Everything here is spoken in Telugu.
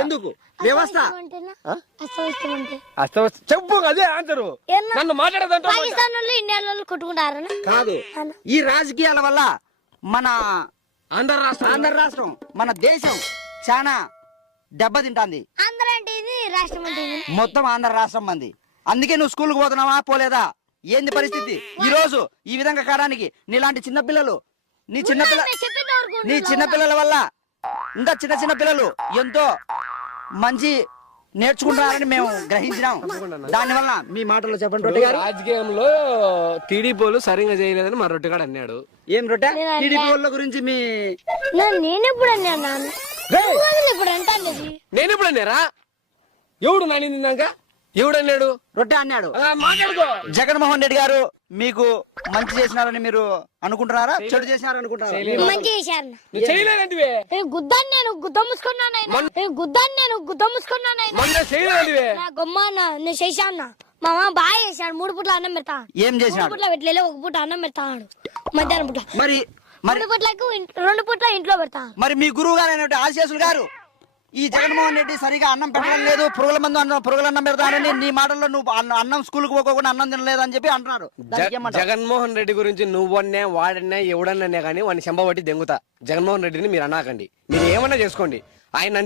ఎందుకు వ్యవస్థ చెప్పు అదే ఆన్సరు. నన్ను మాట్లాడదంటే పాకిస్తాన్ వాళ్ళు ఇండియా వాళ్ళు కొట్టుకుంటారని కాదు. ఈ రాజకీయాల వల్ల మన ఆంధ్ర రాష్ట్రం మన దేశం చాలా దెబ్బతింటాంది. ఆంధ్ర అంటే ఇది, రాష్ట్రం అంటే ఇది. మొత్తం ఆంధ్ర రాష్ట్రం మంది. అందుకే నువ్వు స్కూల్కి పోతున్నావా పోలేదా? ఏంది పరిస్థితి ఈ రోజు ఈ విధంగా కావడానికి? నీలాంటి చిన్నపిల్లలు నీ చిన్నపిల్లల వల్ల ఇంకా చిన్న పిల్లలు ఎంతో మంచి నేర్చుకుంటున్నారని మేము గ్రహించినాం. దానివల్ల మీ మాటల్లో చెప్పండి రొట్టె గారు. రాజకీయంలో టీడీపీలు సరిగా చేయలేదని మా రొట్టెగాడు అన్నాడు. ఏం రొట్టె టీడీపీ వాళ్ళ గురించి మీ నేను ఎప్పుడు అన్నా ఇప్పుడు అంటాను. నేను ఎప్పుడు అన్నారా? ఎవడు నాని తిన్నాక ఎవడన్నాడు? రొట్టె అన్నాడు. మాట్లాడుకో. జగన్మోహన్ రెడ్డి గారు మీకు మంచి చేసినారని మీరు అనుకుంటున్నారా, చెడు చేసినారు అనుకుంటున్నారా? మంచి చేశారు. చేయలేదంటివే. గుద్దాన్ని నేను గుద్ద ముసుకున్నాను. గుద్దాన్ని నేను గుద్ద ముసుకున్నాను. చేయలేదంటివే. నా గొమ్మ నేను చేశాను. మా మామ బాగా చేశాడు. 3 పూట్ల అన్నం పెడతా. ఏం చేసినాడు? 3 పూట్ల పెట్టలేదు, 1 పూట అన్నం పెడతాడు. మధ్యాహ్నం పూట మరి 3 పూట్లకు 2 పూట్ల ఇంట్లో పెడతా. మరి మీ గురువు గారు అయినట్టు ఆశీస్సులు గారు ఈ జగన్మోహన్ రెడ్డి సరిగా అన్నం పెట్టడం లేదు, పురుగుల మందు పురుగుల అన్నం పెడతానని నీ మాటల్లో నువ్వు అన్నం స్కూల్కి పోకుండా అన్నం తినలేదు అని చెప్పి అంటున్నారు. జగన్మోహన్ రెడ్డి గురించి నువ్వన్నే వాడన్నా ఎవడన్నా కానీ వాడిని చెంపబట్టి దెంగుతా. జగన్మోహన్ రెడ్డిని మీరు అన్నాకండి. మీరు ఏమన్నా చేసుకోండి. ఆయన